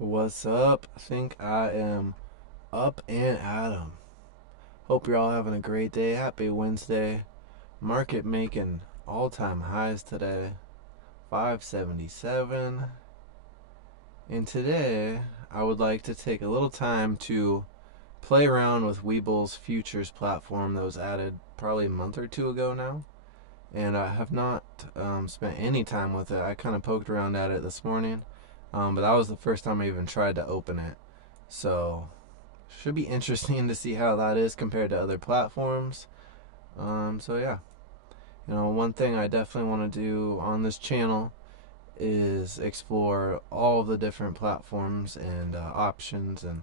What's up? I think I am up and at 'em. Hope you're all having a great day. Happy Wednesday. Market making all-time highs today. 577. And today, I would like to take a little time to play around with Webull's futures platform that was added probably a month or two ago now. And I have not spent any time with it. I kind of poked around at it this morning, but that was the first time I even tried to open it. So should be interesting to see how that is compared to other platforms. So yeah, one thing I definitely want to do on this channel is explore all the different platforms and options and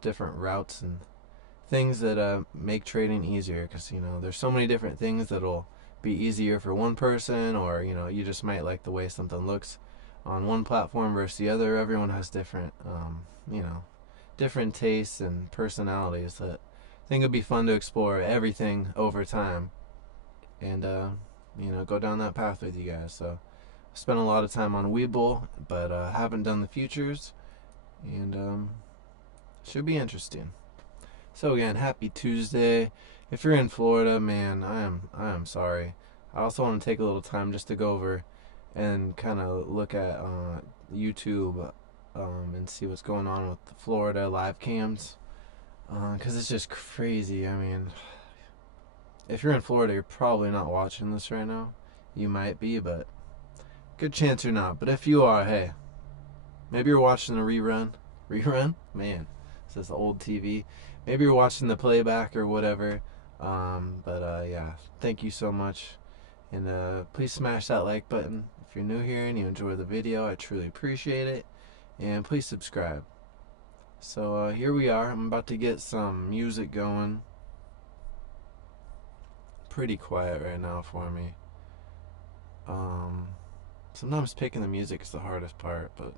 different routes and things that make trading easier. Because there's so many different things that'll be easier for one person, or you just might like the way something looks on one platform versus the other. Everyone has different different tastes and personalities that I think it'd be fun to explore everything over time and go down that path with you guys. So I spent a lot of time on Webull, but haven't done the futures, and should be interesting. So again, happy Tuesday. If you're in Florida, man, I am sorry. I also want to take a little time just to go over and kind of look at YouTube and see what's going on with the Florida live cams, because it's just crazy. I mean, if you're in Florida, you're probably not watching this right now. You might be, but good chance you're not. But if you are, hey, maybe you're watching the rerun. Rerun? Man, this is old TV. Maybe you're watching the playback or whatever. But yeah, thank you so much. And please smash that like button if you're new here and you enjoy the video. I truly appreciate it. And please subscribe. So here we are. I'm about to get some music going. Pretty quiet right now for me. Sometimes picking the music is the hardest part, but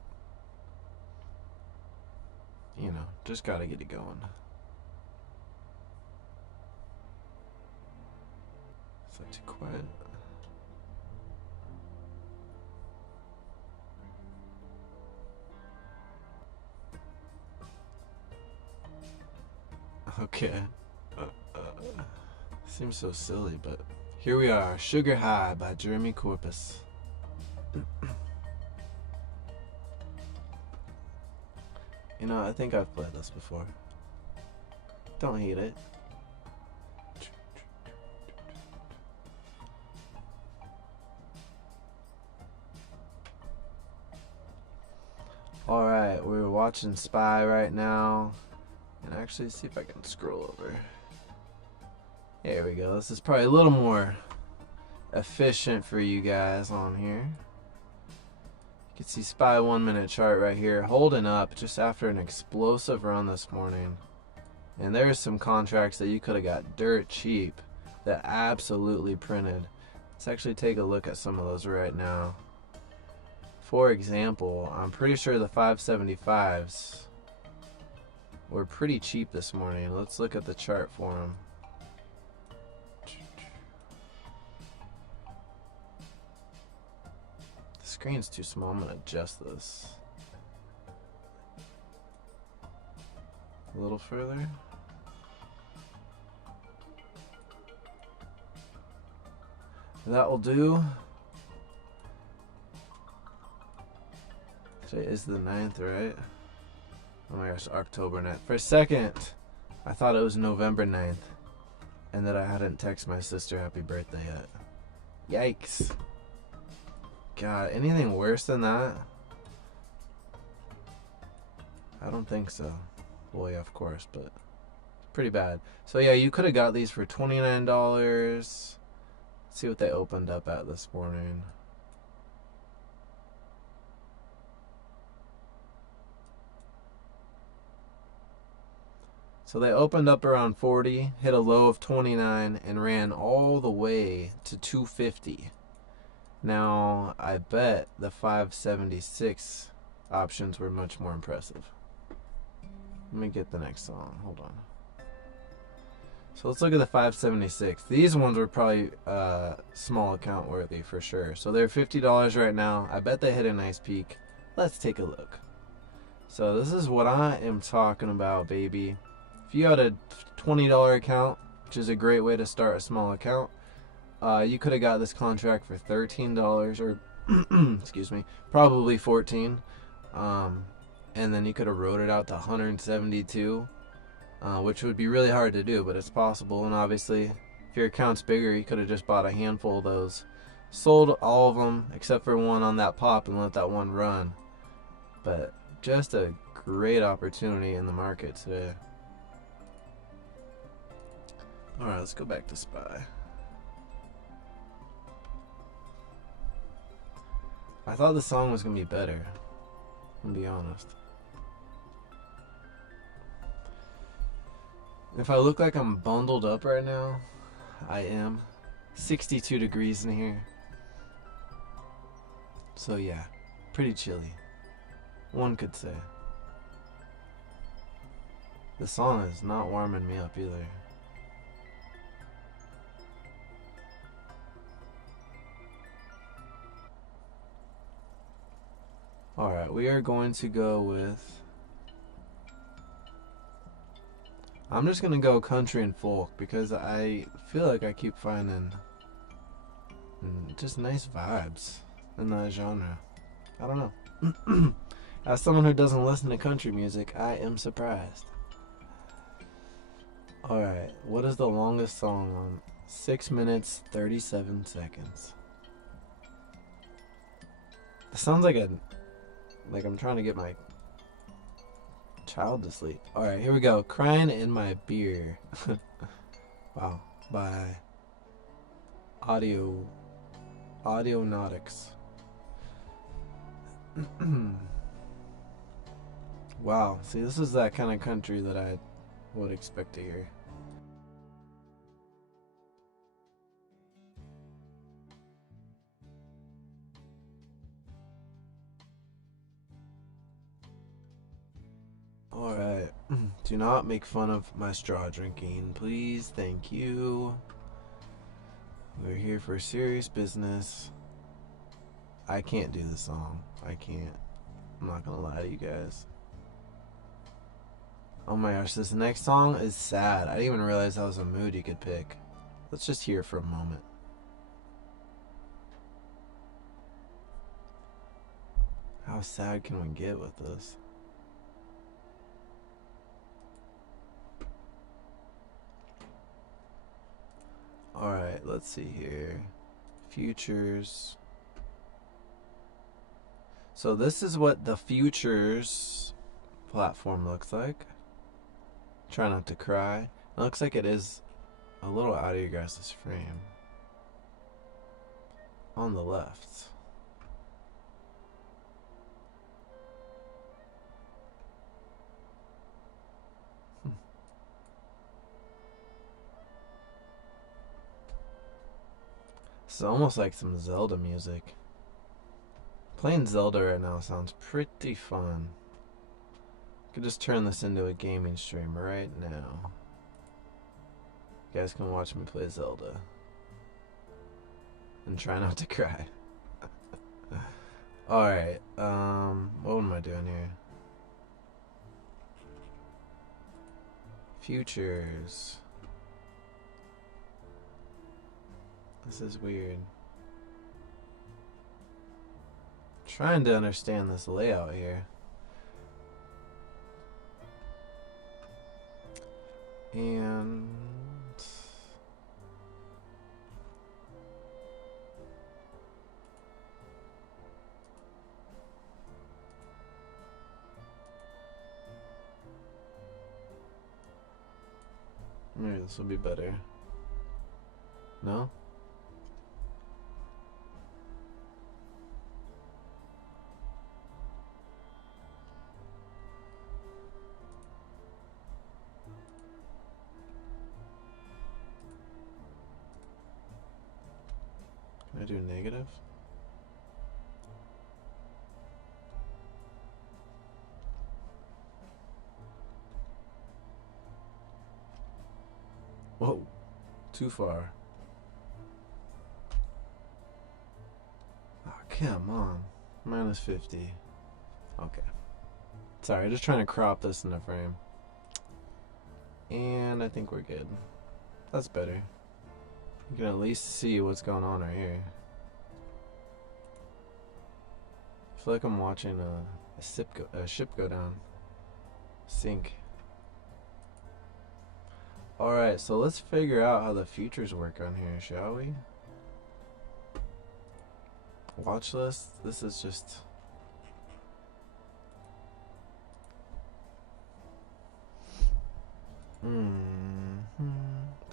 just gotta get it going. Is that too quiet? Okay. Seems so silly, but here we are. Sugar High by Jeremy Corpus. I think I've played this before. Don't hate it. Alright, we're watching Spy right now. And actually, see if I can scroll over. There we go. This is probably a little more efficient for you guys on here. You can see Spy 1 minute chart right here, holding up just after an explosive run this morning. And there's some contracts that you could have got dirt cheap that absolutely printed. Let's actually take a look at some of those right now. For example, I'm pretty sure the 575s were pretty cheap this morning. Let's look at the chart for them. The screen's too small. I'm going to adjust this a little further. That will do. Today is the 9th, right? Oh my gosh, October 9th. For a second, I thought it was November 9th. And that I hadn't texted my sister happy birthday yet. Yikes. God, anything worse than that? I don't think so. Well, yeah, of course, but pretty bad. So yeah, you could have got these for $29. Let's see what they opened up at this morning. So they opened up around 40, hit a low of 29, and ran all the way to 250. Now, I bet the 576 options were much more impressive. Let me get the next song. Hold on. So let's look at the 576. These ones were probably small account worthy for sure. So they're $50 right now. I bet they hit a nice peak let's take a look. So this is what I am talking about, baby. If you had a $20 account, which is a great way to start a small account, you could have got this contract for $13 or excuse me, probably 14. And then you could have wrote it out to 172, which would be really hard to do, but it's possible. And obviously, if your account's bigger, you could have just bought a handful of those, sold all of them except for one on that pop, and let that one run. But just a great opportunity in the market today. Alright, let's go back to Spy. I thought the song was going to be better, to be honest. If I look like I'm bundled up right now, I am. 62 degrees in here. So yeah, pretty chilly, one could say. The song is not warming me up either. Alright, we are going to go with... I'm just going to go country and folk because I feel like I keep finding just nice vibes in that genre. I don't know. As someone who doesn't listen to country music, I am surprised. Alright, what is the longest song on? 6 minutes, 37 seconds. It sounds like I'm trying to get my child to sleep. Alright, here we go. Crying in My Beer. Wow. By Audionautics. Wow. See, this is that kind of country that I would expect to hear. Alright. Do not make fun of my straw drinking, please. Thank you. We're here for serious business. I can't do the song. I can't. I'm not gonna lie to you guys. Oh my gosh, this next song is sad. I didn't even realize that was a mood you could pick. Let's just hear it for a moment. How sad can we get with this? Alright, let's see here. Futures. So this is what the Futures platform looks like. Try not to cry. It looks like it is a little out of your guys' frame. On the left. It's almost like some Zelda music. Playing Zelda right now sounds pretty fun. Could just turn this into a gaming stream right now. You guys can watch me play Zelda. And try not to cry. Alright, what am I doing here? Futures. This is weird. Trying to understand this layout here. And maybe this will be better. No? Can I do negative? Whoa, too far. Oh, come on. -50. Okay. Sorry, just trying to crop this in the frame. And I think we're good. That's better. You can at least see what's going on right here. I feel like I'm watching a ship go down. Sink. Alright, so let's figure out how the futures work on here, shall we? Watch list. This is just... Do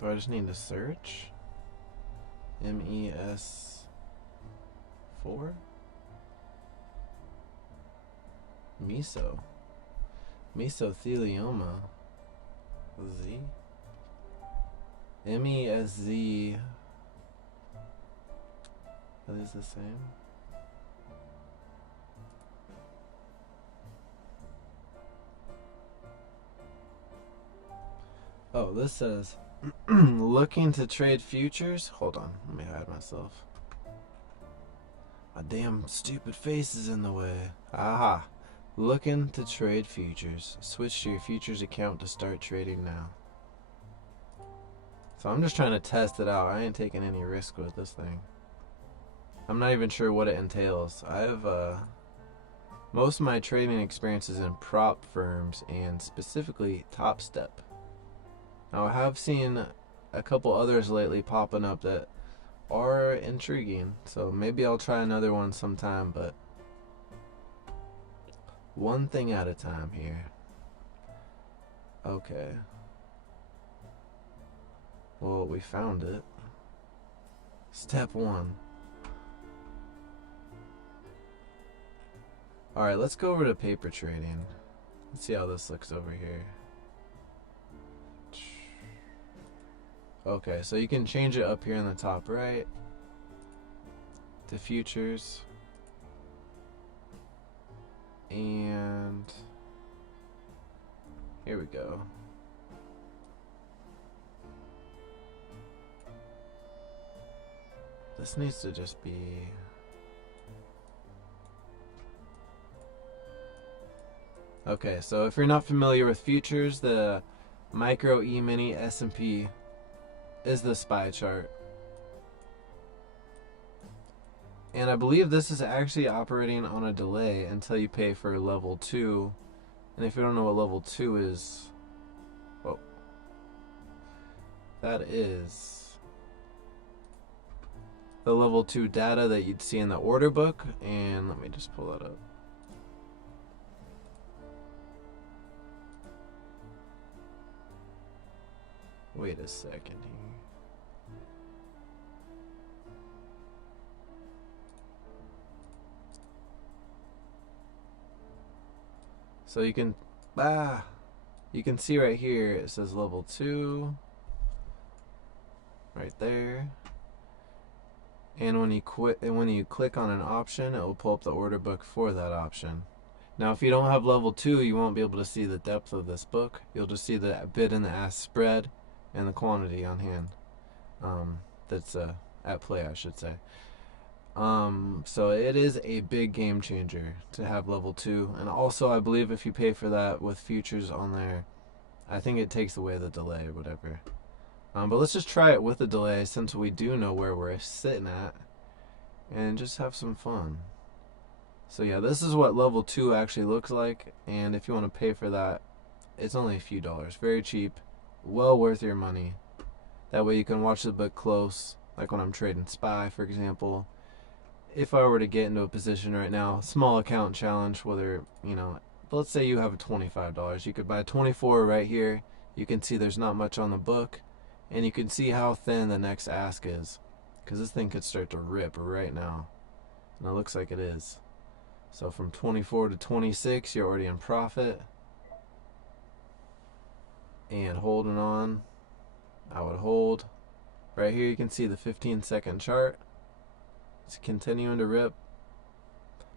I just need to search? MES4? Meso. Mesothelioma. Z? MESZ. Are these the same? Oh, this says looking to trade futures. Hold on, let me hide myself. My damn stupid face is in the way. Aha. Looking to trade futures. Switch to your futures account to start trading now. So I'm just trying to test it out. I ain't taking any risk with this thing. I'm not even sure what it entails. I have most of my trading experiences in prop firms and specifically Top Step. Now I have seen a couple others lately popping up that are intriguing, so maybe I'll try another one sometime, but one thing at a time here. Okay. Well, we found it. Step 1. Alright, let's go over to paper trading. Let's see how this looks over here. Okay, so you can change it up here in the top right to futures. And here we go. This needs to just be... Okay, so if you're not familiar with futures, the micro, E-mini, S&P is the SPY chart. And I believe this is actually operating on a delay until you pay for level 2. And if you don't know what level 2 is, well, that is the level 2 data that you'd see in the order book. And let me just pull that up. Wait a second here. So you can see right here it says level 2 right there. And when you click on an option, it will pull up the order book for that option. Now if you don't have level 2, you won't be able to see the depth of this book. You'll just see the bid and the ask spread and the quantity on hand. That's at play, I should say. So it is a big game changer to have level 2, and also I believe if you pay for that with futures on there, I think it takes away the delay or whatever. But let's just try it with the delay since we do know where we're sitting at, and just have some fun. So yeah, this is what level 2 actually looks like, and if you want to pay for that, it's only a few dollars. Very cheap, well worth your money. That way you can watch the book close, like when I'm trading SPY, for example. If I were to get into a position right now, small account challenge, whether, you know, let's say you have $25, you could buy 24 right here. You can see there's not much on the book, and you can see how thin the next ask is, because this thing could start to rip right now, and it looks like it is. So from 24 to 26, you're already in profit, and holding on, I would hold. Right here you can see the 15-second chart. It's continuing to rip.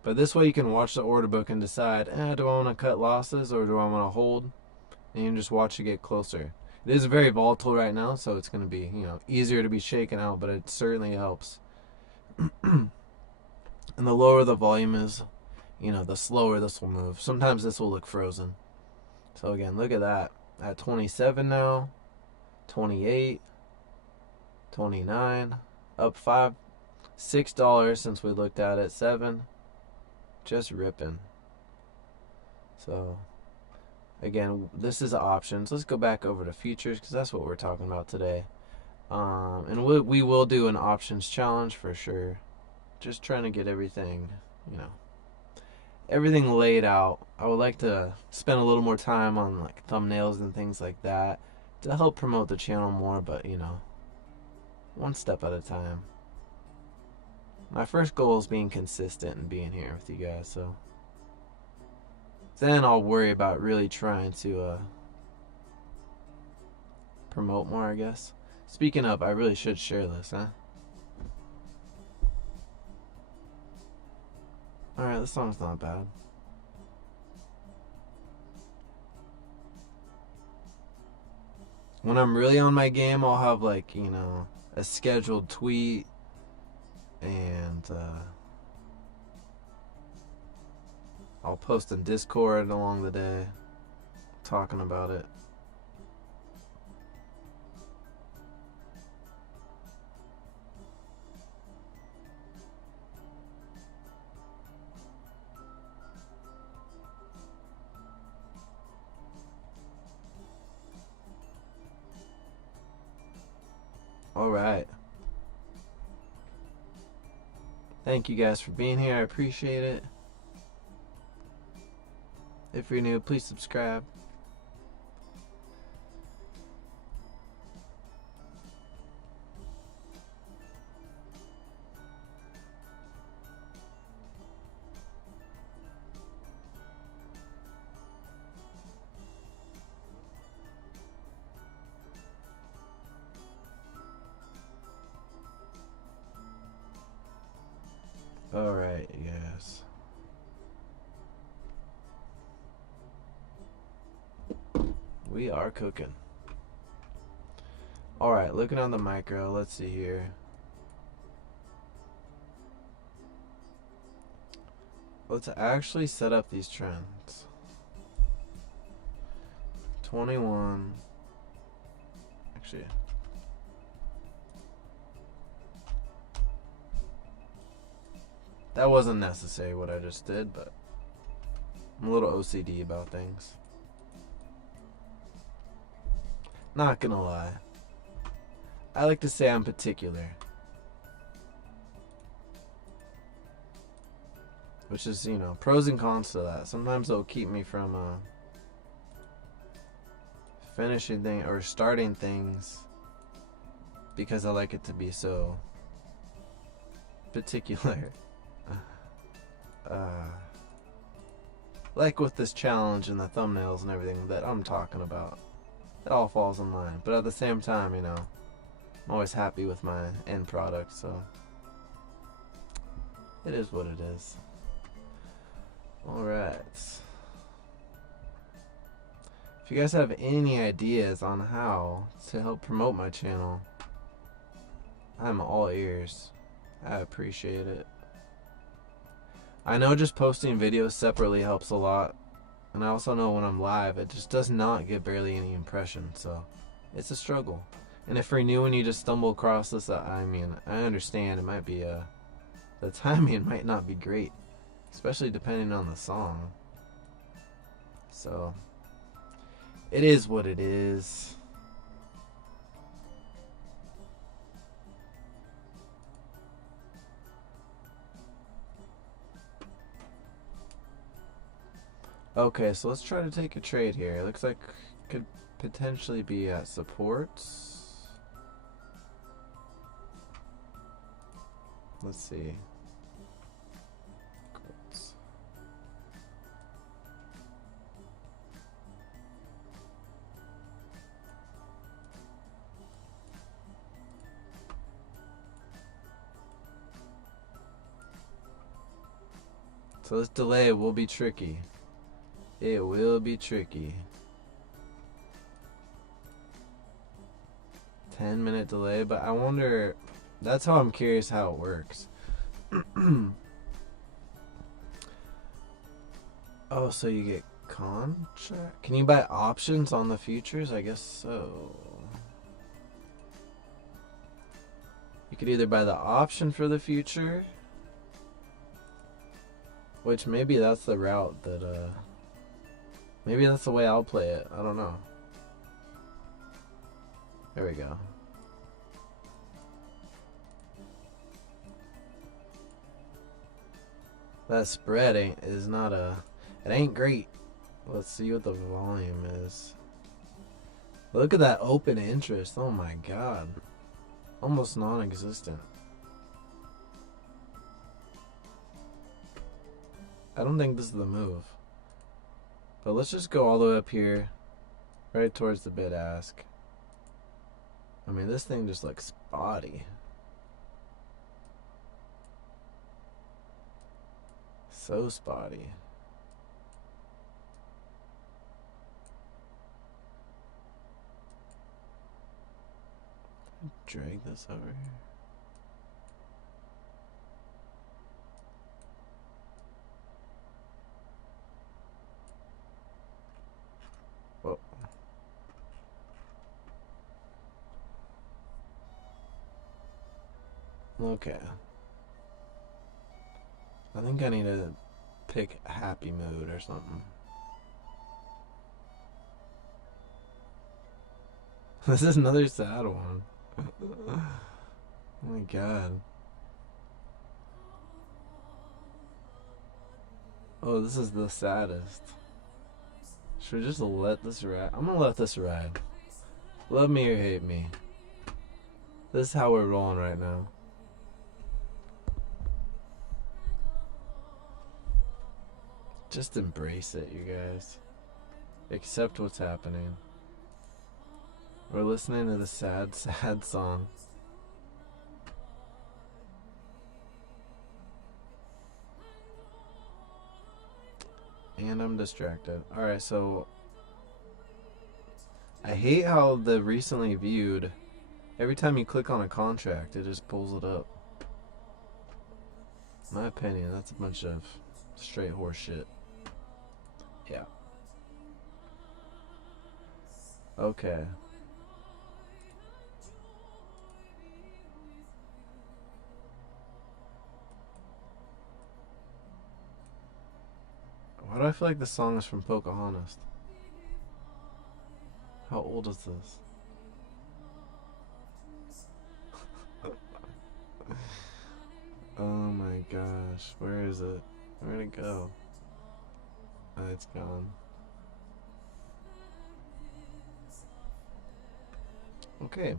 But this way you can watch the order book and decide, do I want to cut losses or do I want to hold? And you can just watch it get closer. It is very volatile right now, so it's going to be, easier to be shaken out, but it certainly helps. And the lower the volume is, you know, the slower this will move. Sometimes this will look frozen. So again, look at that. At 27 now, 28, 29, up $6 since we looked at it, 7, just ripping. So again, this is options. Let's go back over to futures because that's what we're talking about today. And we will do an options challenge for sure. Just trying to get everything, you know, everything laid out. I would like to spend a little more time on like thumbnails and things like that to help promote the channel more, but you know, one step at a time. My first goal is being consistent and being here with you guys, so then I'll worry about really trying to promote more, I guess. Speaking of, I really should share this, huh? Alright, this song's not bad. When I'm really on my game, I'll have like, you know, a scheduled tweet and I'll post in Discord along the day talking about it. Alright. Thank you guys for being here. I appreciate it. If you're new, please subscribe. Alright, yes. We are cooking. Alright, looking on the micro, let's see here. Let's actually set up these trends. 21. Actually, that wasn't necessary what I just did, but I'm a little OCD about things. Not gonna lie. I like to say I'm particular. Which is, you know, pros and cons to that. Sometimes it'll keep me from finishing things or starting things because I like it to be so particular. Like with this challenge and the thumbnails and everything that I'm talking about. It all falls in line. But at the same time, you know, I'm always happy with my end product, so it is what it is. Alright. If you guys have any ideas on how to help promote my channel, I'm all ears. I appreciate it. I know just posting videos separately helps a lot. And I also know when I'm live, it just does not get barely any impressions, so it's a struggle. And if you're new and you just stumble across this, I mean, I understand it might be the timing might not be great, especially depending on the song. So it is what it is. Okay, so let's try to take a trade here. It looks like could potentially be at supports. Let's see. So this delay will be tricky. It will be tricky. 10-minute delay, but I wonder, that's how I'm curious how it works. Oh, so you get contract? Can you buy options on the futures? I guess so. You could either buy the option for the future, which maybe that's the route that, maybe that's the way I'll play it. I don't know. There we go. That spread is not a... It ain't great. Let's see what the volume is. Look at that open interest. Oh my god. Almost non-existent. I don't think this is the move. But let's just go all the way up here. Right towards the bid ask. I mean, this thing just looks spotty. So spotty. Drag this over here. Whoa. Okay. I think I need to pick happy mood or something. This is another sad one. Oh my god. Oh, this is the saddest. Should we just let this ride? I'm gonna let this ride. Love me or hate me. This is how we're rolling right now. Just embrace it, you guys. Accept what's happening. We're listening to the sad, sad song. And I'm distracted. Alright, so I hate how the recently viewed, every time you click on a contract, it just pulls it up. In my opinion, that's a bunch of straight horse shit. Yeah. Okay. Why do I feel like this song is from Pocahontas? How old is this? Oh my gosh, where is it? Where'd it go? Oh, it's gone. Okay.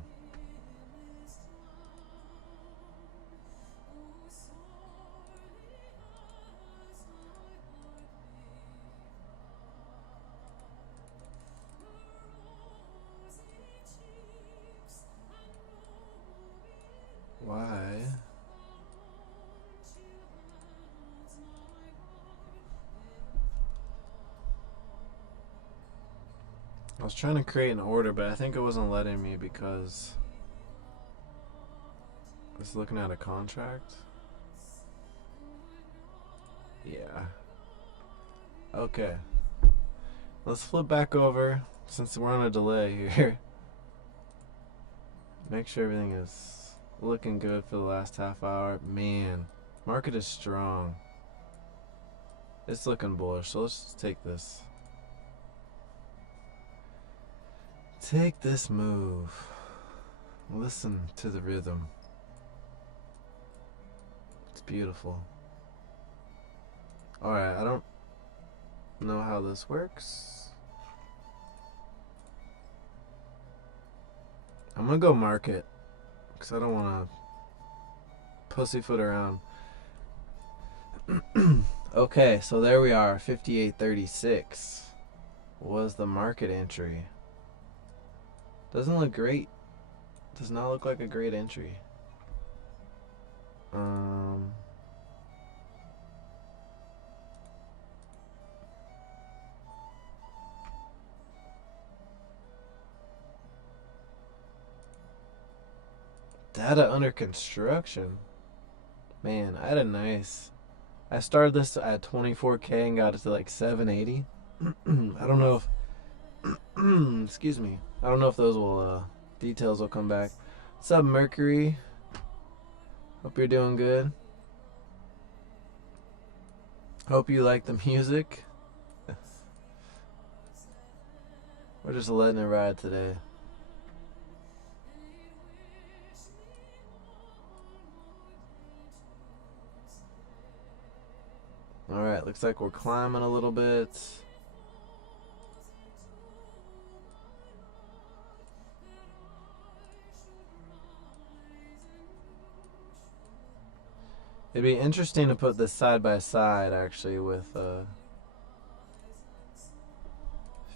Why? I was trying to create an order, but I think it wasn't letting me because I was looking at a contract. Yeah. Okay. Let's flip back over since we're on a delay here. Make sure everything is looking good for the last half hour. Man, market is strong. It's looking bullish, so let's just take this. Take this move. Listen to the rhythm. It's beautiful. Alright, I don't know how this works. I'm gonna go market because I don't want to pussyfoot around. Okay, so there we are. 58.36 was the market entry. Doesn't look great. Does not look like a great entry. Data under construction. Man, I had a nice I started this at 24K and got it to like 780. I don't know if excuse me. I don't know if those will details will come back. What's up, Mercury? Hope you're doing good. Hope you like the music. We're just letting it ride today. Alright, looks like we're climbing a little bit. It'd be interesting to put this side by side actually with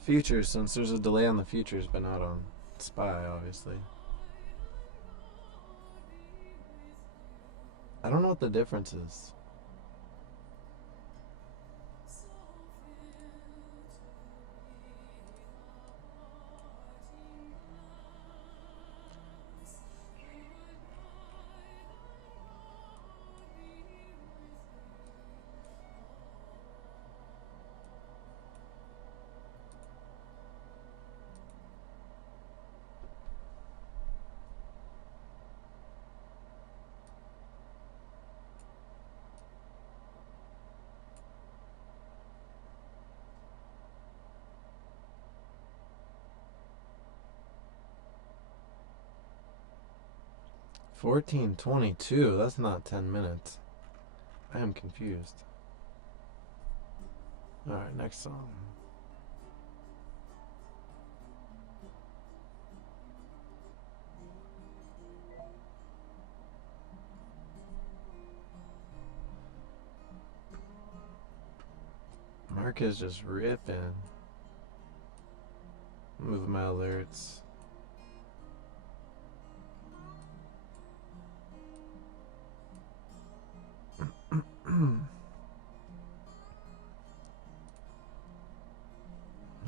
futures, since there's a delay on the futures but not on SPY, obviously. I don't know what the difference is. $14.22. That's not 10 minutes. I am confused. Alright, next song. Mark is just ripping. Move my alerts.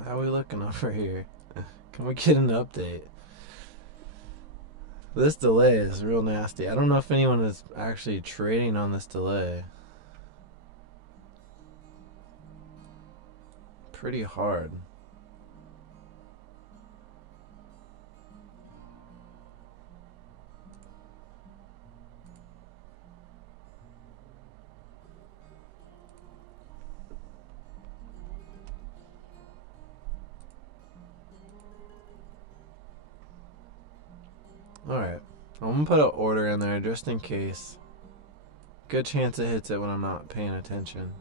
How are we looking over here? Can we get an update? This delay is real nasty. I don't know if anyone is actually trading on this delay. Pretty hard. Alright, I'm gonna put an order in there just in case. Good chance it hits it when I'm not paying attention.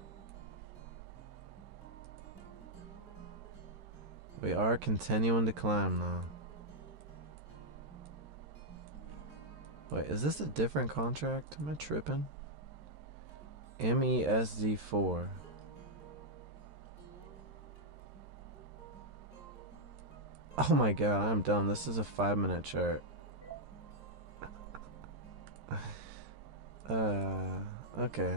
We are continuing to climb though. Wait, is this a different contract? Am I tripping? MESZ4. Oh my god, I'm dumb. This is a 5-minute chart. Okay.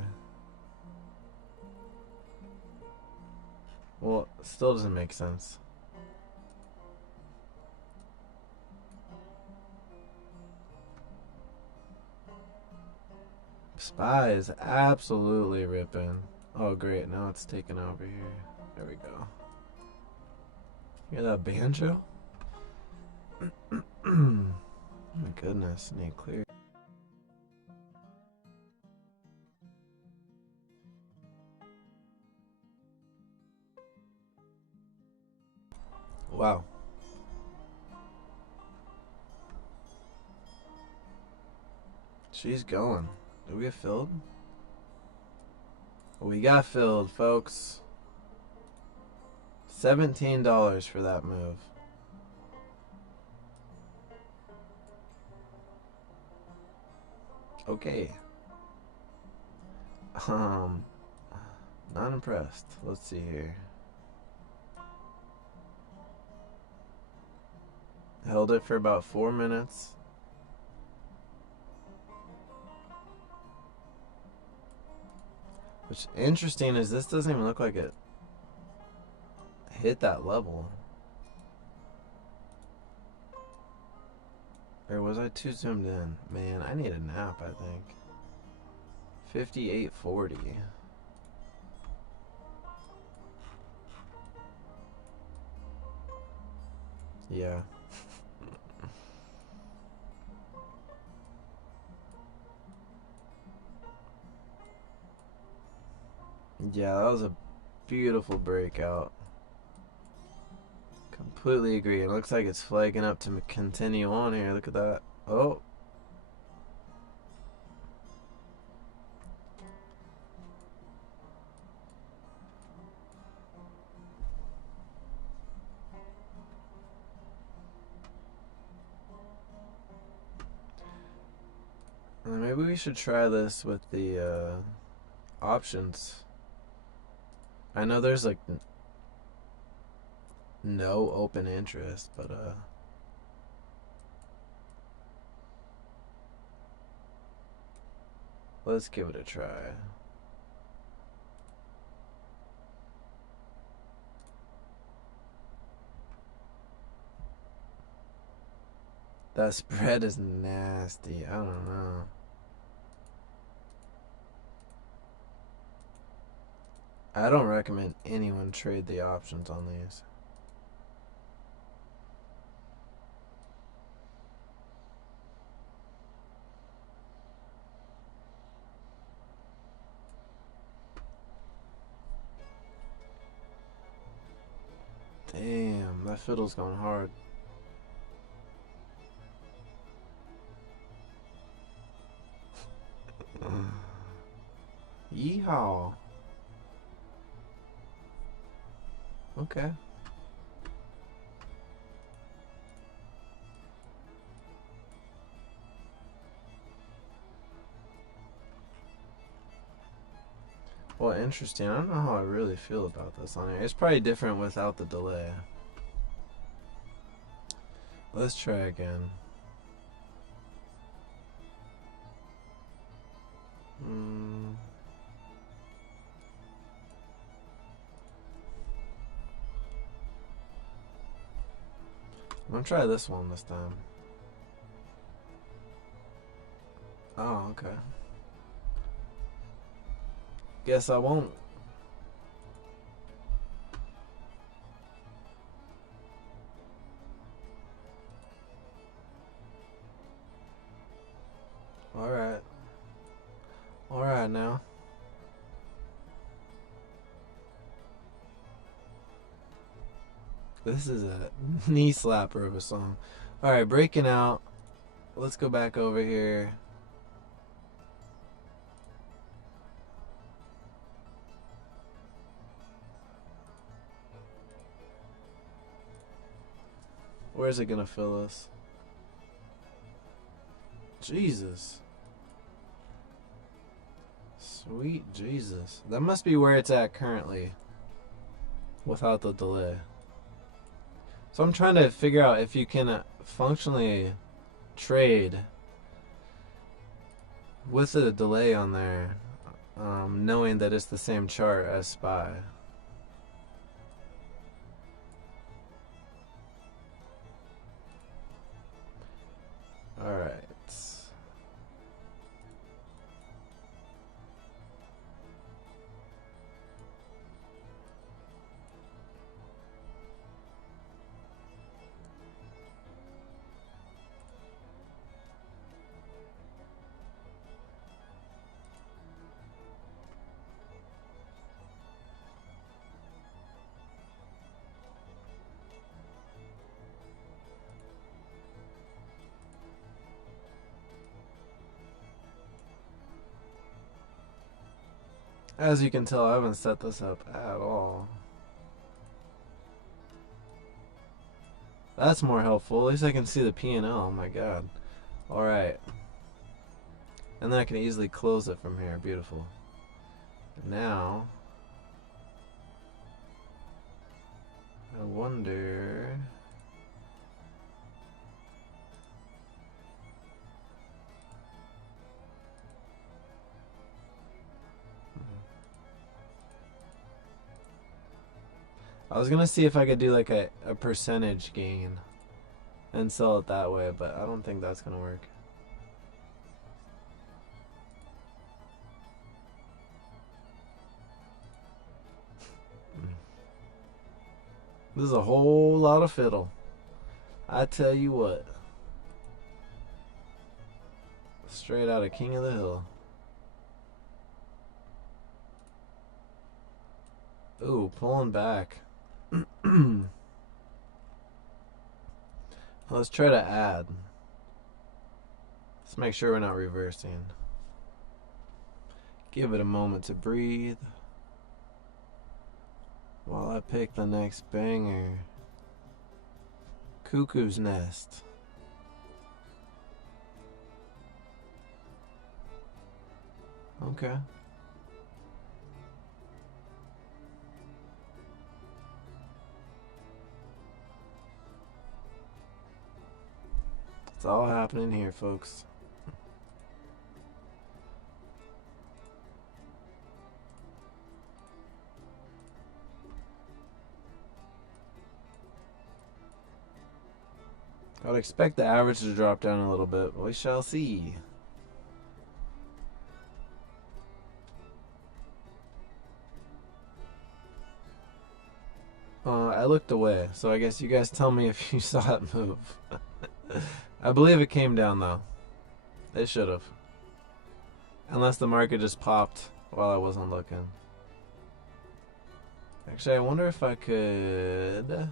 Well, still doesn't make sense. SPY is absolutely ripping. Oh great, now it's taking over here. There we go. Hear that banjo? Oh my goodness, need clear. Wow. She's going. Did we get filled? We got filled, folks. $17 for that move. Okay. Not impressed. Let's see here. Held it for about 4 minutes. What's interesting is this doesn't even look like it hit that level. Or was I too zoomed in? Man, I need a nap, I think. 58.40. Yeah. Yeah, that was a beautiful breakout. Completely agree. It looks like it's flagging up to continue on here. Look at that. Oh. Maybe we should try this with the options. I know there's like no open interest, but let's give it a try. That spread is nasty. I don't know. I don't recommend anyone trade the options on these. Damn, that fiddle's going hard. Yeehaw. Okay. Well, interesting. I don't know how I really feel about this on here. It's probably different without the delay. Let's try again. I'm gonna try this one this time. Oh, okay. Guess I won't. Alright. Alright now. This is a knee slapper of a song. Alright, breaking out. Let's go back over here. Where's it gonna fill us? Jesus. Sweet Jesus. That must be where it's at currently. Without the delay. So I'm trying to figure out if you can functionally trade with a delay on there, knowing that it's the same chart as SPY. Alright. As you can tell, I haven't set this up at all. That's more helpful. At least I can see the P&L. Oh my god. Alright. And then I can easily close it from here. Beautiful. Now, I wonder... I was gonna see if I could do like a percentage gain and sell it that way, but I don't think that's gonna work. This is a whole lot of fiddle. I tell you what. Straight out of King of the Hill. Ooh, pulling back. Let's try to add. Let's make sure we're not reversing. Give it a moment to breathe while I pick the next banger. Cuckoo's Nest. Okay. It's all happening here, folks. I would expect the average to drop down a little bit, but we shall see. I looked away, so I guess you guys tell me if you saw it move. I believe it came down, though. It should have. Unless the market just popped while I wasn't looking. Actually, I wonder if I could...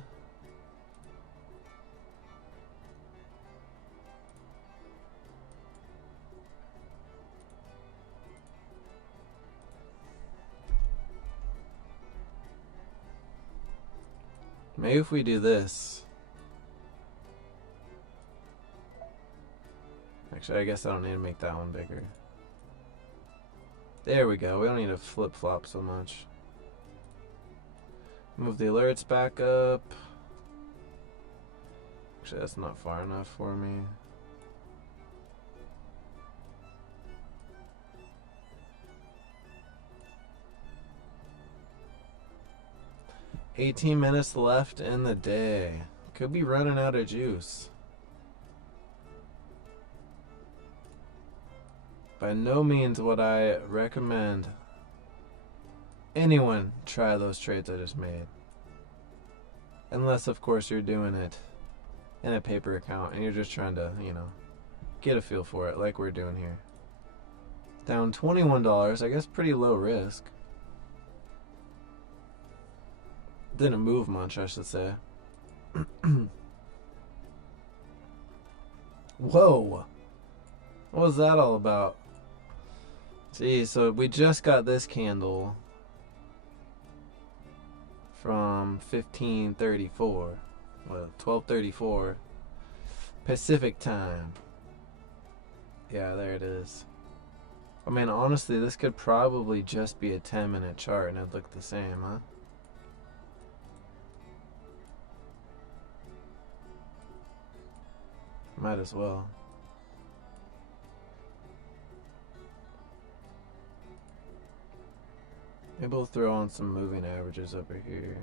Maybe if we do this. Actually, I guess I don't need to make that one bigger. There we go. We don't need to flip-flop so much. Move the alerts back up. Actually, that's not far enough for me. $18 minutes left in the day. Could be running out of juice. By no means would I recommend anyone try those trades I just made. Unless, of course, you're doing it in a paper account and you're just trying to, you know, get a feel for it like we're doing here. Down $21, I guess pretty low risk. Didn't move much, I should say. Whoa! What was that all about? Gee, so we just got this candle from 1534. Well, 1234 Pacific time. Yeah, there it is. I mean, honestly, this could probably just be a 10-minute chart and it'd look the same, huh? Might as well. Maybe we'll throw on some moving averages over here.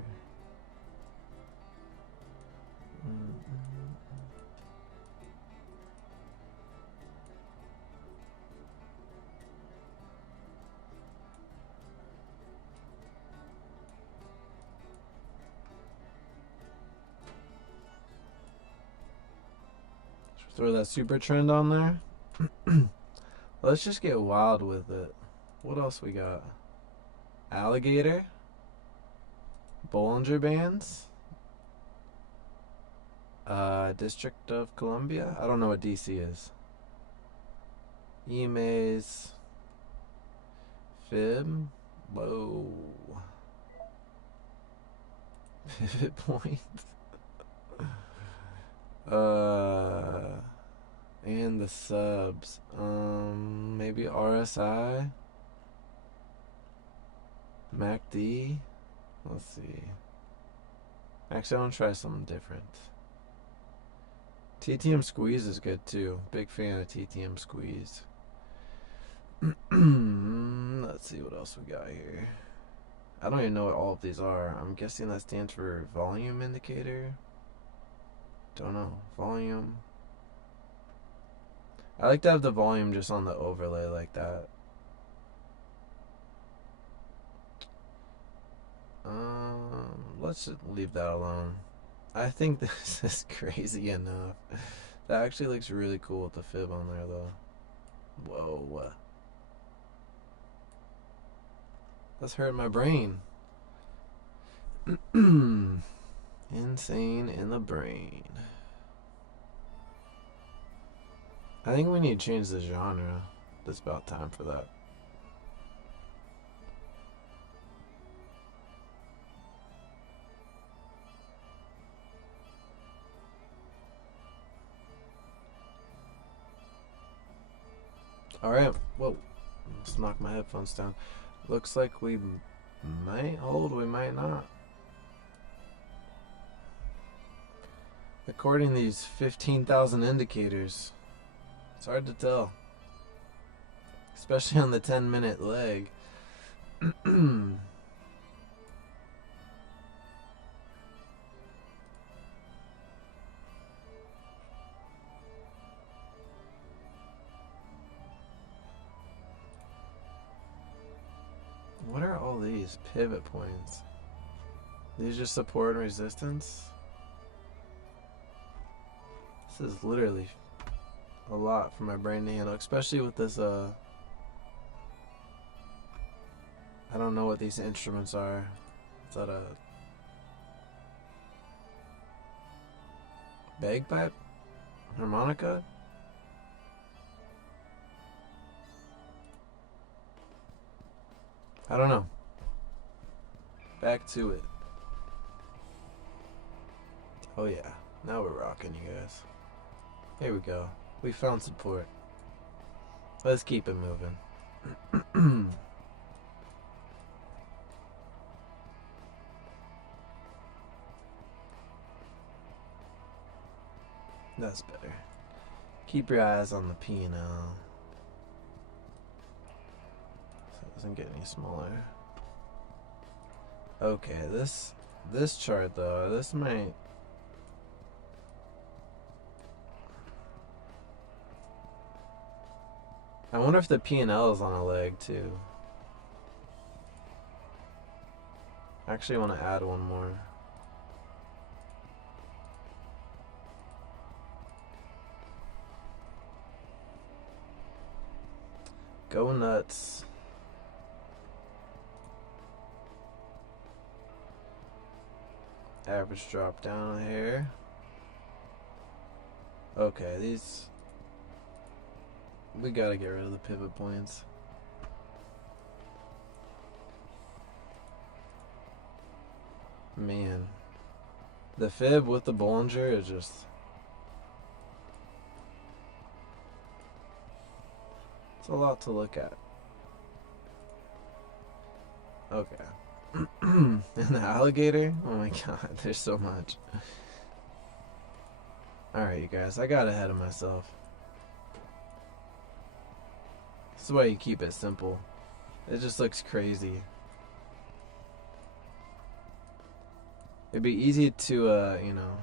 Throw that super trend on there. Let's just get wild with it. What else we got? Alligator, Bollinger Bands, District of Columbia. I don't know what DC is. EMAs, Fib. Whoa. Pivot point. And the subs. Maybe RSI. MACD. Let's see. Actually, I want to try something different. TTM Squeeze is good too. Big fan of TTM Squeeze. Let's see what else we got here. I don't even know what all of these are. I'm guessing that stands for volume indicator. Don't know. Volume. I like to have the volume just on the overlay like that. Let's just leave that alone. I think this is crazy enough. That actually looks really cool with the fib on there, though. Whoa. That's hurting my brain. Insane in the brain. I think we need to change the genre. It's about time for that. Alright, whoa. Let's knock my headphones down. Looks like we might hold, we might not. According to these 15,000 indicators, it's hard to tell. Especially on the 10-minute leg. What are all these pivot points? These just support and resistance? This is literally a lot for my brain to handle, especially with this I don't know what these instruments are. Is that a bagpipe? Harmonica? I don't know. Back to it. Oh yeah, now we're rocking, you guys. Here we go. We found support. Let's keep it moving. That's better. Keep your eyes on the P&L. So it doesn't get any smaller. Okay, this chart though, this might... I wonder if the P&L is on a leg too. I actually want to add one more. Go nuts. Average drop down here. Okay, these... We gotta get rid of the pivot points. Man. The fib with the Bollinger is just... It's a lot to look at. Okay. And the alligator? Oh my god, there's so much. Alright, you guys, I got ahead of myself. This is why you keep it simple. It just looks crazy. It'd be easy to, you know,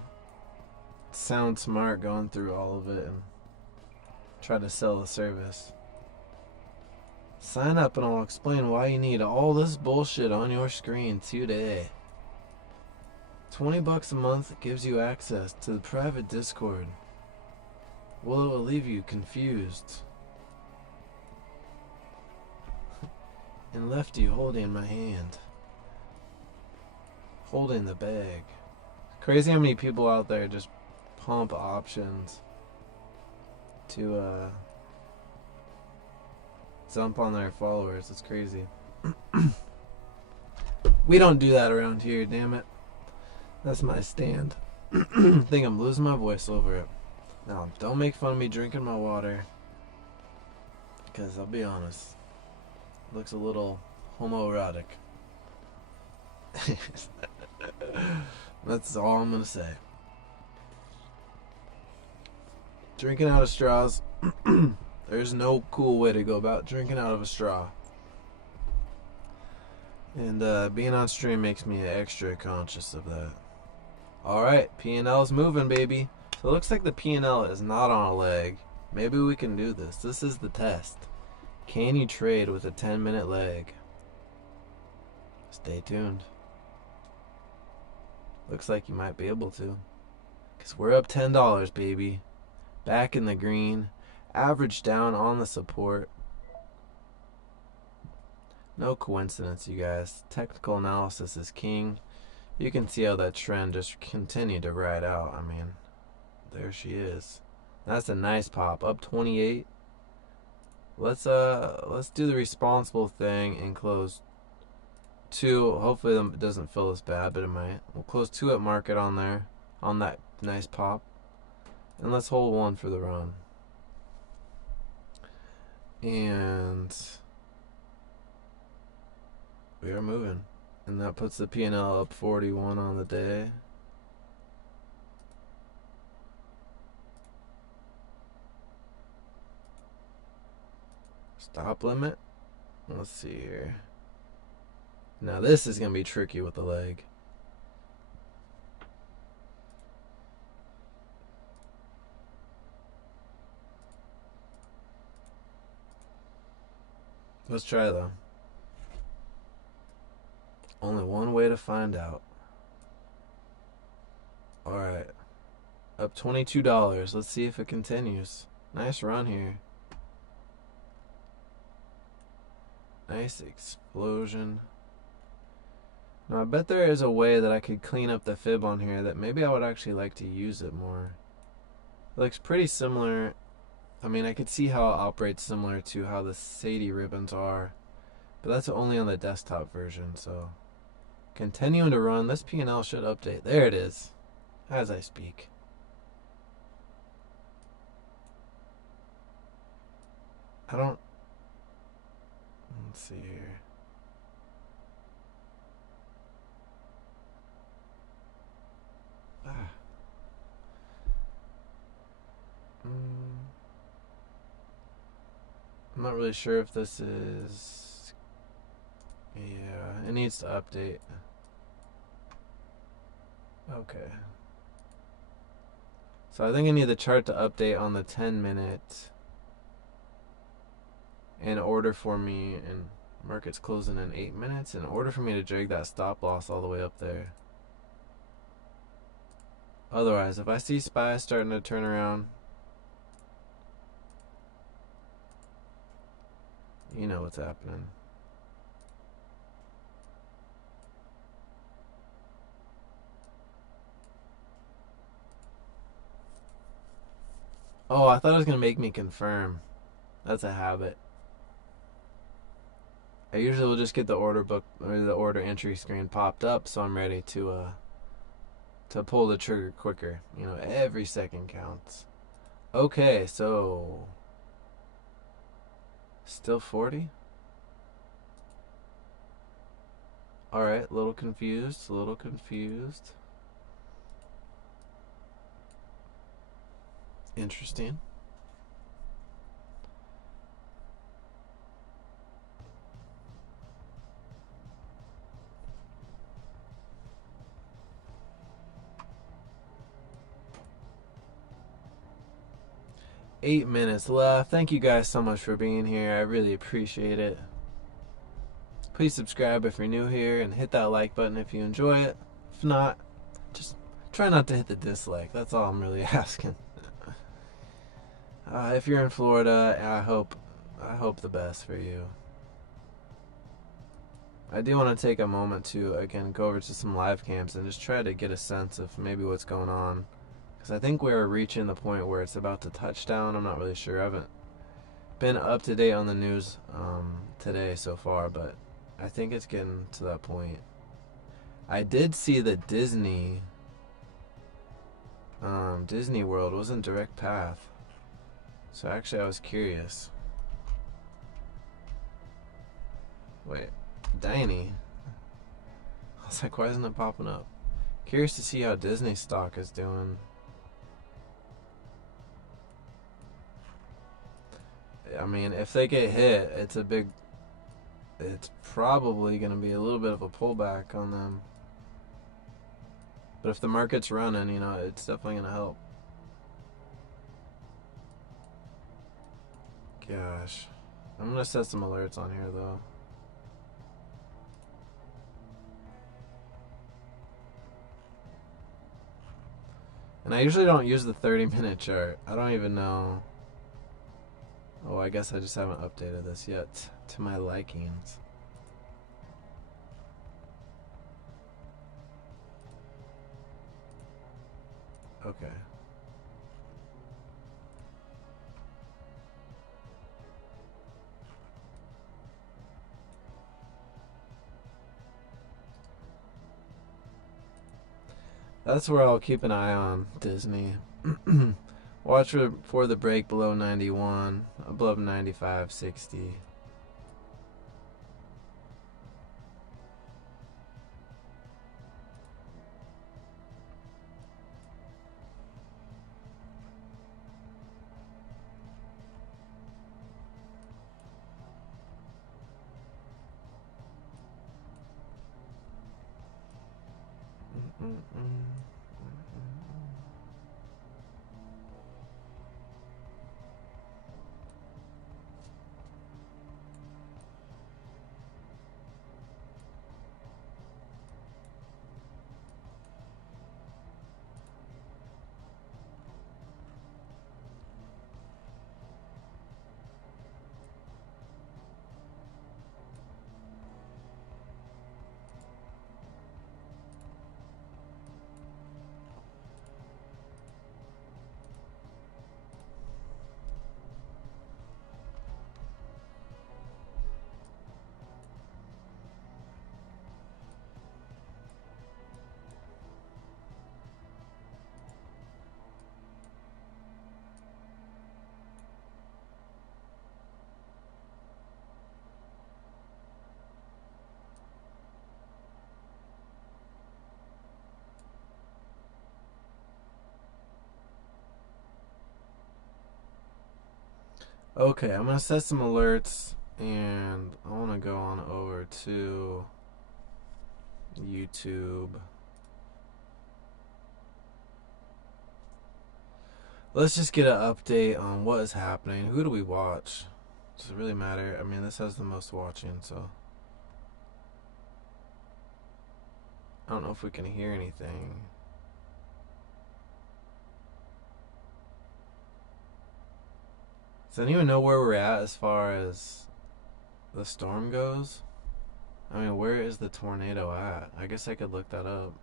sound smart going through all of it and try to sell the service. Sign up and I'll explain why you need all this bullshit on your screen today. $20 a month gives you access to the private Discord. Well, it will leave you confused. And left you holding my hand. Holding the bag. Crazy how many people out there just pump options to dump on their followers. It's crazy. We don't do that around here, damn it. That's my stand. I think I'm losing my voice over it. Now, don't make fun of me drinking my water. Because I'll be honest, it looks a little homoerotic. That's all I'm going to say. Drinking out of straws. There's no cool way to go about drinking out of a straw. And being on stream makes me extra conscious of that. Alright, P&L's moving, baby. So it looks like the P&L is not on a leg. Maybe we can do this. This is the test. Can you trade with a 10-minute leg? Stay tuned. Looks like you might be able to. Because we're up $10, baby. Back in the green. Average down on the support. No coincidence, you guys. Technical analysis is king. You can see how that trend just continued to ride out. I mean, there she is. That's a nice pop. Up 28. Let's do the responsible thing and close 2. Hopefully it doesn't feel as bad, but it might. We'll close 2 at market on there, on that nice pop. And let's hold 1 for the run. And we are moving. And that puts the P&L up 41 on the day. Stop limit. Let's see here. Now this is going to be tricky with the leg. Let's try though. Only one way to find out. Alright. Up $22. Let's see if it continues. Nice run here. Nice explosion. Now I bet there is a way that I could clean up the fib on here that maybe I would actually like to use it more. It looks pretty similar. I mean, I could see how it operates similar to how the Sadie ribbons are, but that's only on the desktop version. So continuing to run. This P&L should update. There it is, as I speak. Let's see here. I'm not really sure if this is... Yeah, it needs to update. Okay. So I think I need the chart to update on the 10-minute in order for me, and market's closing in 8 minutes, in order for me to drag that stop loss all the way up there. Otherwise, if I see SPY starting to turn around, you know what's happening. Oh, I thought it was going to make me confirm. That's a habit. I usually will just get the order book or the order entry screen popped up, so I'm ready to pull the trigger quicker. You know, every second counts. Okay, so still 40? Alright, a little confused, Interesting. Eight minutes left. Thank you guys so much for being here. I really appreciate it. Please subscribe if you're new here and hit that like button if you enjoy it. If not, just try not to hit the dislike. That's all I'm really asking. If you're in Florida, I hope the best for you. I do want to take a moment to again go over to some live cams and just try to get a sense of maybe what's going on, because I think we're reaching the point where it's about to touch down. I'm not really sure. I haven't been up to date on the news today so far, but I think it's getting to that point. I did see that Disney World was in direct path, so actually I was curious. Wait, Danny. I was like, why isn't it popping up? Curious to see how Disney stock is doing. I mean, if they get hit, it's probably going to be a little bit of a pullback on them. But if the market's running, you know, it's definitely going to help. Gosh. I'm going to set some alerts on here, though. And I usually don't use the 30-minute chart. I don't even know. Oh, I guess I just haven't updated this yet to my likings. Okay. That's where I'll keep an eye on Disney. Watch for the break below 91, above 95.60. Okay, I'm gonna set some alerts, and I want to go on over to YouTube. Let's just get an update on what is happening. Who do we watch? Does it really matter? I mean, this has the most watching, so I don't know if we can hear anything. Does anyone know where we're at as far as the storm goes? I mean, where is the tornado at? I guess I could look that up.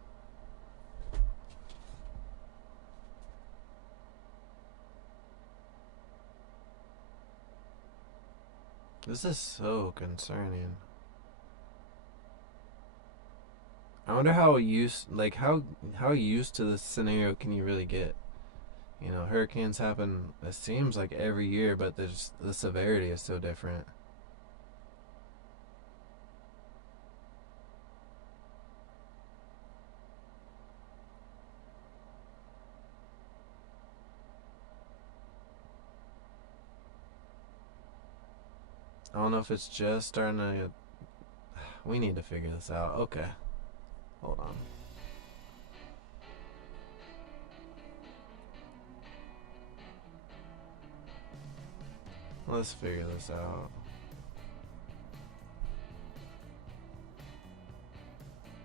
This is so concerning. I wonder how used to this scenario can you really get? You know, hurricanes happen, it seems like every year, but the severity is so different. I don't know if it's just starting to. We need to figure this out. Okay. Hold on. Let's figure this out.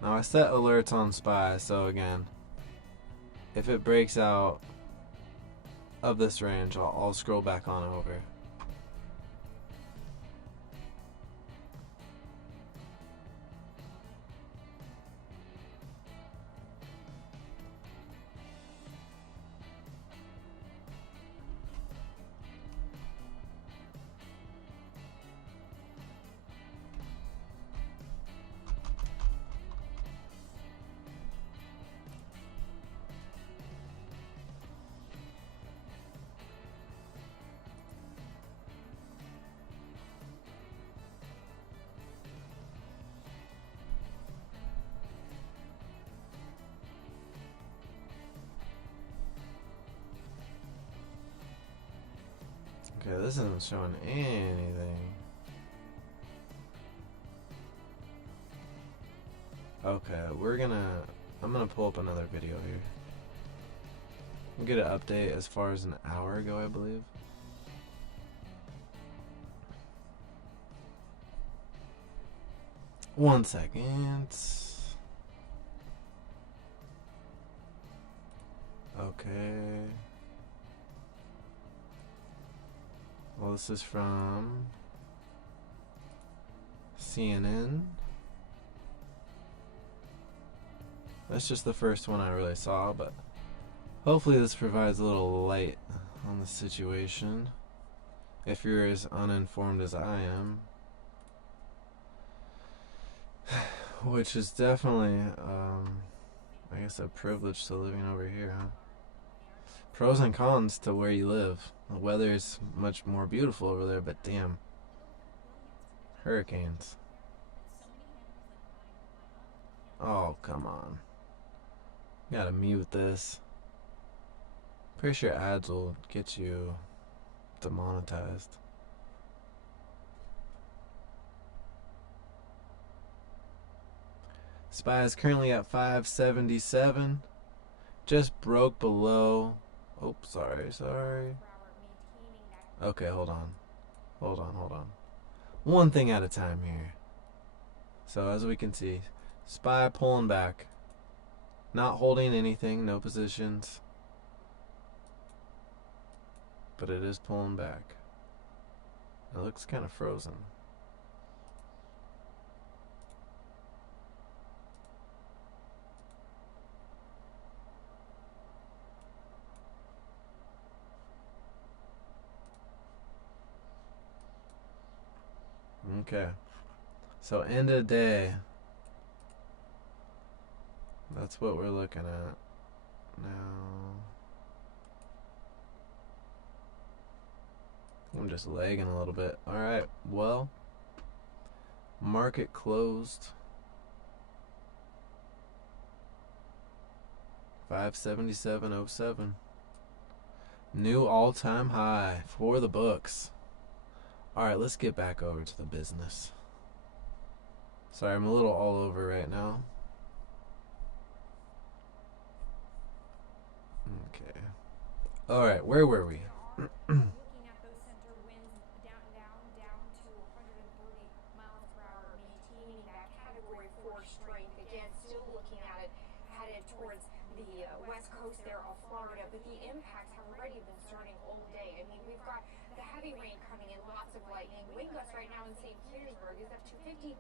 Now I set alerts on Spy, so again, if it breaks out of this range, I'll scroll back on over. Okay, this isn't showing anything. Okay, I'm gonna pull up another video here. We'll get an update as far as an hour ago, I believe. One second. Okay. Well, this is from CNN. That's just the first one I really saw, but hopefully this provides a little light on the situation. If you're as uninformed as I am. Which is definitely, I guess, a privilege to living over here, huh? Pros and cons to where you live. The weather is much more beautiful over there, but damn. Hurricanes. Oh, come on. Gotta mute this. Pretty sure ads will get you demonetized. SPY is currently at 577. Just broke below. Oh, sorry. Okay, hold on. One thing at a time here. So as we can see, SPY pulling back. Not holding anything, no positions. But it is pulling back. It looks kind of frozen. Okay. So end of day. That's what we're looking at now. I'm just lagging a little bit. Alright, well, market closed 577.07. New all-time high for the books. Alright, let's get back over to the business. Sorry, I'm a little all over right now. Okay. Alright, where were we? Looking at those center winds down to 130 miles per hour, maintaining that category 4 strength. Again, still looking at it headed towards the west coast there of Florida, but the impacts have already been starting all day. I mean, we've got the heavy rain coming in, lots of lightning. Wind gusts right now in St. Petersburg is up to 53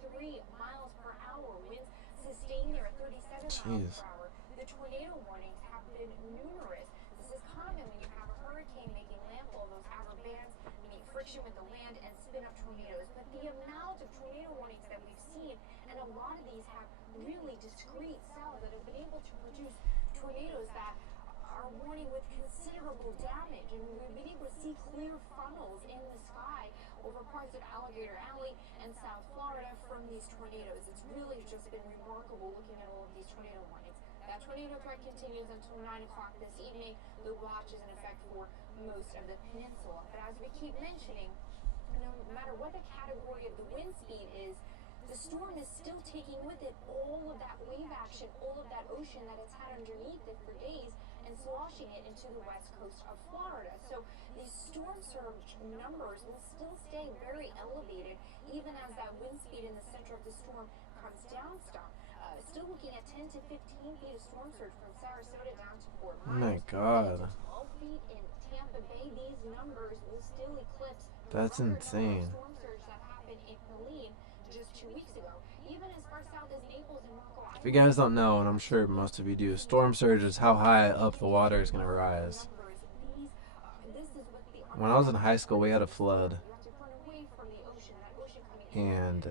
miles per hour. Winds sustained there at 37 miles per hour. The tornado warnings have been numerous. This is common when you have a hurricane making landfall. Those outer bands meet friction with the land and spin up tornadoes. But the amount of tornado warnings that we've seen, and a lot of these have really discrete cells that have been able to produce tornadoes that are warning with considerable damage. And we've been able to see clear funnels in the sky over parts of Alligator Alley and South Florida from these tornadoes. It's really just been remarkable looking at all of these tornado warnings. That tornado threat continues until 9 o'clock this evening. The watch is in effect for most of the peninsula. But as we keep mentioning, no matter what the category of the wind speed is, the storm is still taking with it all of that wave action, all of that ocean that it's had underneath it for days, and sloshing it into the west coast of Florida. So these storm surge numbers will still stay very elevated, even as that wind speed in the center of the storm comes down some. Still looking at 10 to 15 feet of storm surge from Sarasota down to Fort Myers. Oh my God. 12 feet in Tampa Bay. These numbers will still eclipse That's the insane. storm surge that happened in Helene just 2 weeks ago. Even as far south as Naples and Marco Island. If you guys don't know, and I'm sure most of you do, storm surge is how high up the water is going to rise. When I was in high school, we had a flood. And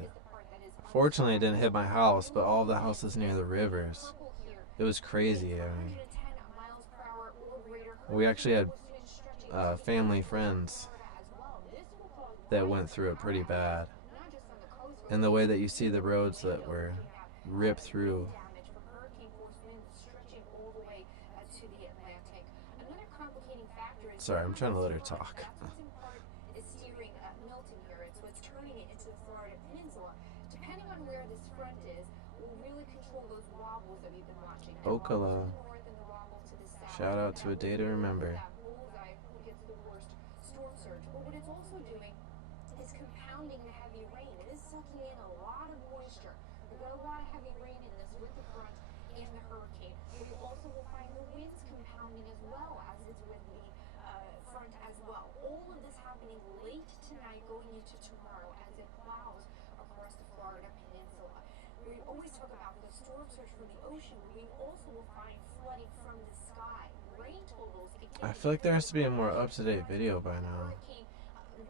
fortunately, it didn't hit my house, but all of the houses near the rivers. It was crazy. I mean, we actually had family friends that went through it pretty bad. And the way that you see the roads that were ripped through. Sorry, I'm trying to let her talk. Ocala. Shout out to a day to remember. Storm surge, but what it's also doing is compounding the heavy rain. It is sucking in a lot of moisture. We've got a lot of heavy rain in this with the front and the hurricane. But you also will find the winds compounding as well. happening late tonight going into tomorrow as it plows across the Florida peninsula. We always talk about the storm surge from the ocean, but we also will find flooding from the sky. Rain totals, I again, feel like there has to be a more very up-to-date large video by now. hurricane.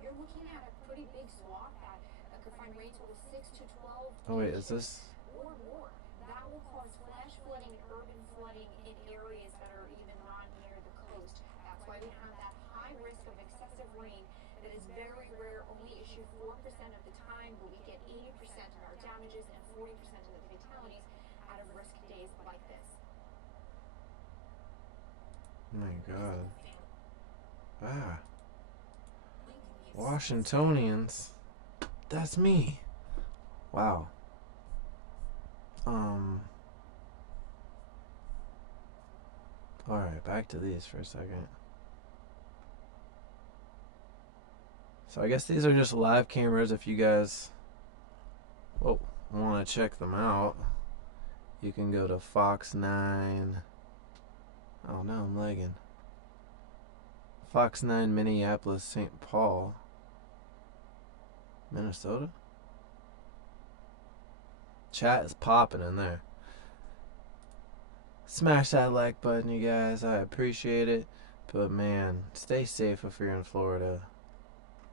You're looking at a pretty big swath that could find rain totals 6 to 12 Oh wait, is inches this? or more. That will cause flash flooding and urban flooding in areas that are even not near the coast. That's why we have that high risk of excessive rain that is very rare, only issued 4% of the time, but we get 80% in our damages and 40% of the fatalities out of risk days like this. Oh my God. Ah. Washingtonians. That's me. Wow. Alright, back to these for a second. So I guess these are just live cameras. If you guys want to check them out, you can go to Fox 9. Oh no, I'm lagging. Fox 9 Minneapolis St. Paul, Minnesota. Chat is popping in there. Smash that like button, you guys. I appreciate it. But man, stay safe if you're in Florida.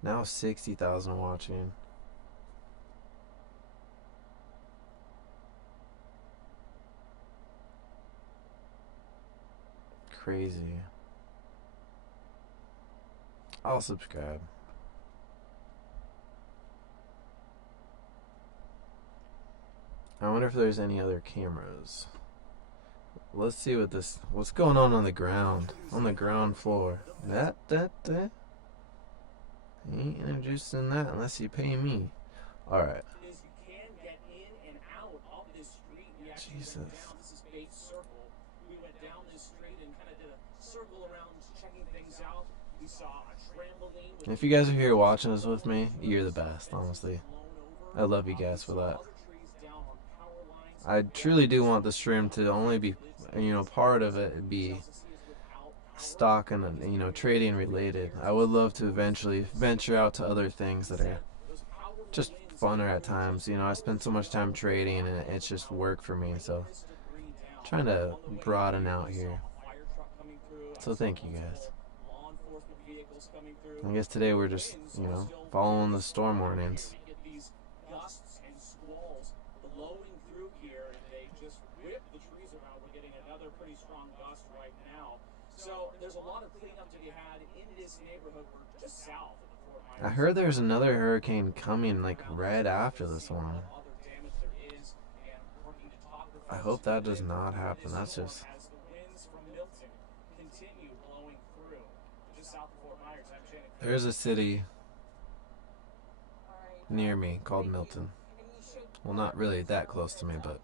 Now 60,000 watching. Crazy. I'll subscribe. I wonder if there's any other cameras. Let's see what's going on the ground floor. That. Ain't introducing that unless you pay me. Alright. Jesus. We went down this street and kind of did a circle around checking things out. We saw a trampoline. If you guys are here watching this with me, you're the best, honestly. I love you guys for that. I truly do want the stream to only be, part of it be stock and, trading related. I would love to eventually venture out to other things that are just funner at times. I spend so much time trading and it's just work for me, so trying to broaden out here. So thank you guys. I guess today we're just, following the storm warnings. So there's a lot of cleanup to be had in this neighborhood. We're just south of the Fort Myers. I heard there's another hurricane coming right after this one. I hope that does not happen. That's just... There's a city near me called Milton. Well, not really that close to me, but,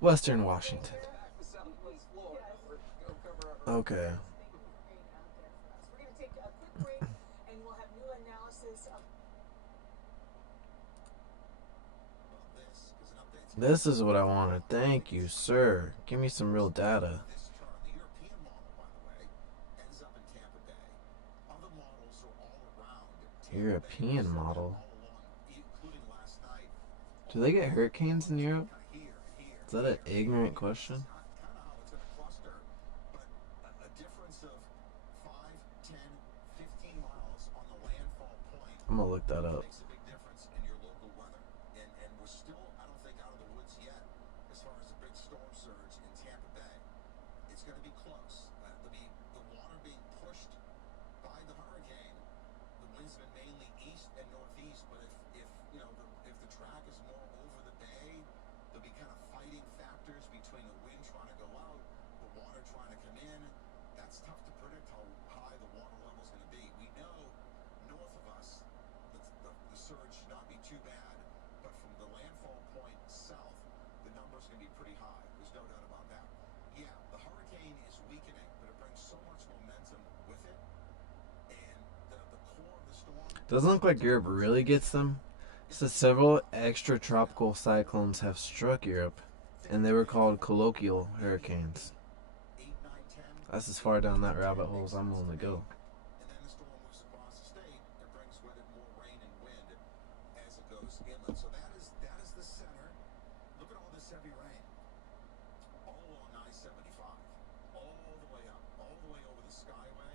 Western Washington. Okay. This is what I wanted. Thank you, sir. Give me some real data. European model. Do they get hurricanes in Europe? Is that an ignorant question? I'm gonna look that up. Doesn't look like Europe really gets them. It says several extratropical cyclones have struck Europe, and they were called colloquial hurricanes. That's as far down that rabbit hole as I'm willing to go. heavy rain all along I-75, all the way up, all the way over the Skyway.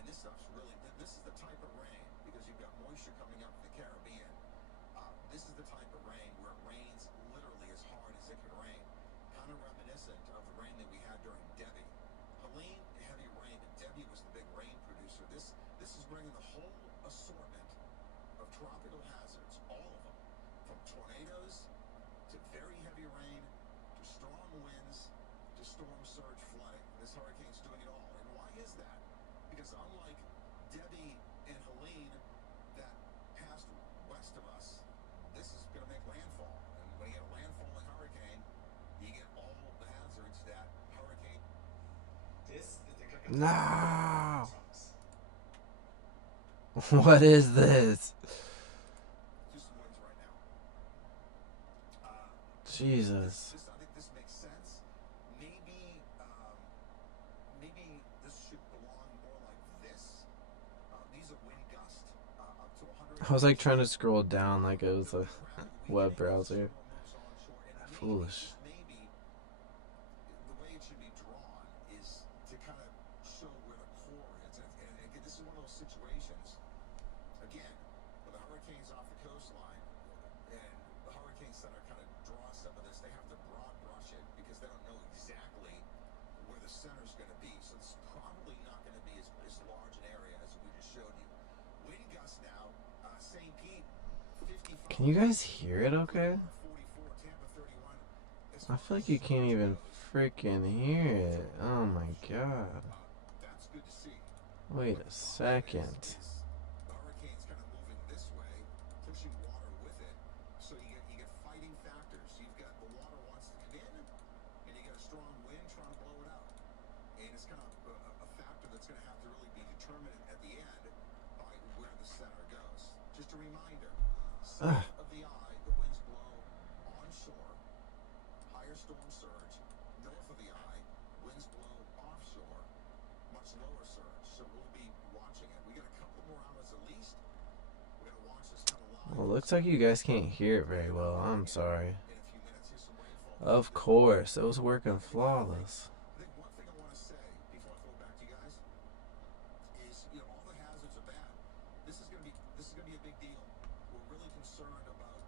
And this stuff's really, this is the type of rain, because you've got moisture coming up from the Caribbean. This is the type of rain where it rains literally as hard as it can rain. Kind of reminiscent of the rain that we had during Debbie. Helene, heavy rain, but Debbie was the big rain producer. This is bringing the whole assortment of tropical hazards, all of them, from tornadoes to very heavy rain to strong winds to storm surge flooding. This hurricane's doing it all. And why is that? Because unlike Debbie and Helene that passed west of us, this is going to make landfall. And when you get a landfalling hurricane, you get all the hazards that hurricane. No. What is this? Just some winds right now. Jesus. I think this makes sense. Maybe this should belong more like this. These are wind gusts up to 100. I was like trying to scroll down like it was a web browser. Foolish. Maybe the way it should be drawn is to kind of show where the core is. And again, this is one of those situations, again, where the hurricane's off the coastline, and the hurricane center kind of draws some of this. They have to broad brush it because they don't know exactly where the center's going to be. So it's probably not going to be as large an area as we just showed you. Wind gusts now, St. Pete, 55. Can you guys hear it okay? 44, Tampa 31. I feel like you can't even freaking hear it. Oh my god. That's good to see. Wait a second. The hurricane's kind of moving this way, pushing water with it. So you get fighting factors. You've got the water wants to come in, and you get a strong wind trying to blow it out. And it's kind of a factor that's going to have to really be determined at the end by where the center goes. Just a reminder, south of the eye, the winds blow onshore, higher storm surge. North of the eye, winds blow offshore, much lower surge. So we'll be watching it. We got a couple more hours at least. We're going to watch this kind of live. Well, it looks like you guys can't hear it very well. I'm sorry. In a few minutes, here's some rainfall. Of course, it was working flawless. I think one thing I want to say before I throw it back to you guys is, all the hazards are bad. This is going to be a big deal. We're really concerned about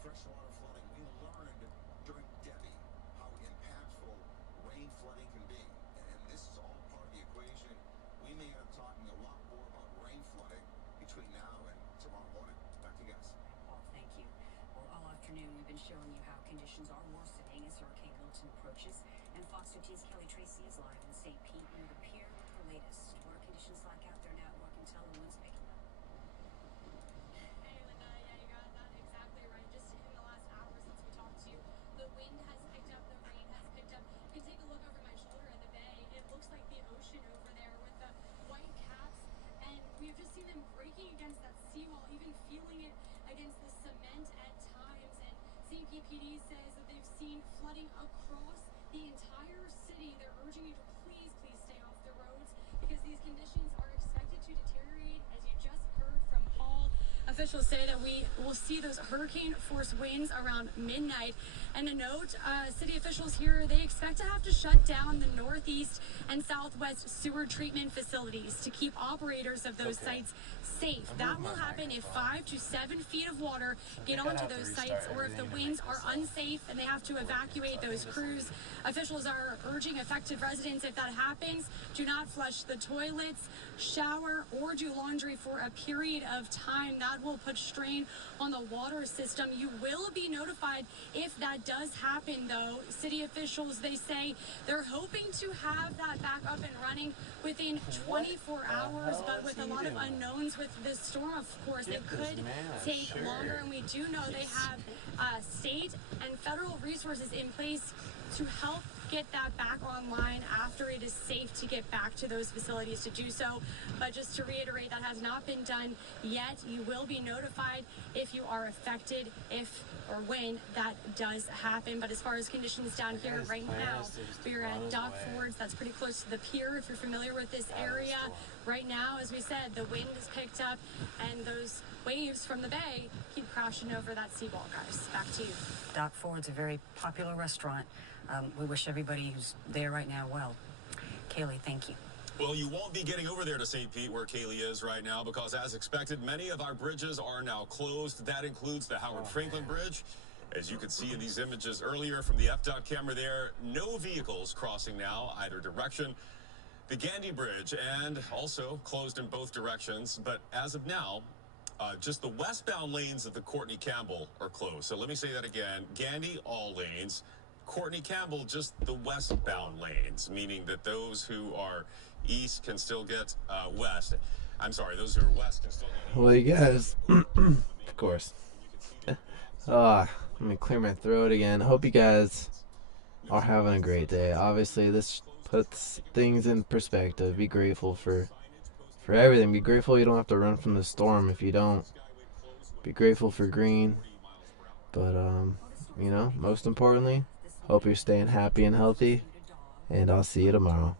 freshwater flooding. We learned during Debbie how impactful rain flooding can be, and this is all part of the equation. We may end up talking a lot more about rain flooding between now and tomorrow morning. Back to you guys. Paul, thank you. Well, all afternoon we've been showing you how conditions are worsening as Hurricane Milton approaches, and Fox 15's Kelly Tracy is live in St. Pete with a pier with the latest. What are conditions like out there now? What can tell the wind's picking up? Hey Linda, yeah, you got that exactly right. Just in the last hour since we talked to you, the wind has picked up, the rain has picked up. You can take a look over my shoulder at the bay. It looks like the ocean over there with the white caps, and we've just seen them breaking against that seawall, even feeling it against the cement at times. And St. Pete PD says that they've seen flooding across the entire city. They're urging you to please stay off the roads because these conditions are expected to deteriorate, as you just heard from Paul. Officials say that we will see those hurricane force winds around midnight. And a note, city officials here, they expect to have to shut down the northeast and southwest sewer treatment facilities to keep operators of those sites safe. That will happen if 5 to 7 feet of water get onto those sites, or if the winds are unsafe and they have to evacuate those crews. Officials are urging affected residents, if that happens, do not flush the toilets, shower, or do laundry for a period of time. That will put strain on the water system. You will be notified if that does happen, though. City officials, they say they're hoping to have that back up and running within 24 hours, but with a lot of unknowns with this storm, of course, it could take longer. And we do know they have state and federal resources in place to help get that back online after it is safe to get back to those facilities to do so. But just to reiterate, that has not been done yet. You will be notified if you are affected, if or when that does happen. But as far as conditions down here right now, we are at Dock Fords. That's pretty close to the pier if you're familiar with this area. Right now, as we said, the wind is picked up and those waves from the bay keep crashing over that seawall, guys. Back to you. Dock Ford's a very popular restaurant. We wish everybody who's there right now well. Kaylee, thank you. Well, you won't be getting over there to St. Pete, where Kaylee is right now, because as expected, many of our bridges are now closed. That includes the Howard Franklin Bridge. As you could see in these images earlier from the FDOT camera there, no vehicles crossing now, either direction. The Gandy Bridge, and also closed in both directions. But as of now, just the westbound lanes of the Courtney Campbell are closed. So let me say that again. Gandy, all lanes. Courtney Campbell, just the westbound lanes, meaning that those who are east can still get west. I'm sorry, those who are west can still get east. Well, you guys, of course. Let me clear my throat again. Hope you guys are having a great day. Obviously, this puts things in perspective. Be grateful for everything. Be grateful you don't have to run from the storm if you don't. Be grateful for green. But, you know, most importantly, hope you're staying happy and healthy. And I'll see you tomorrow.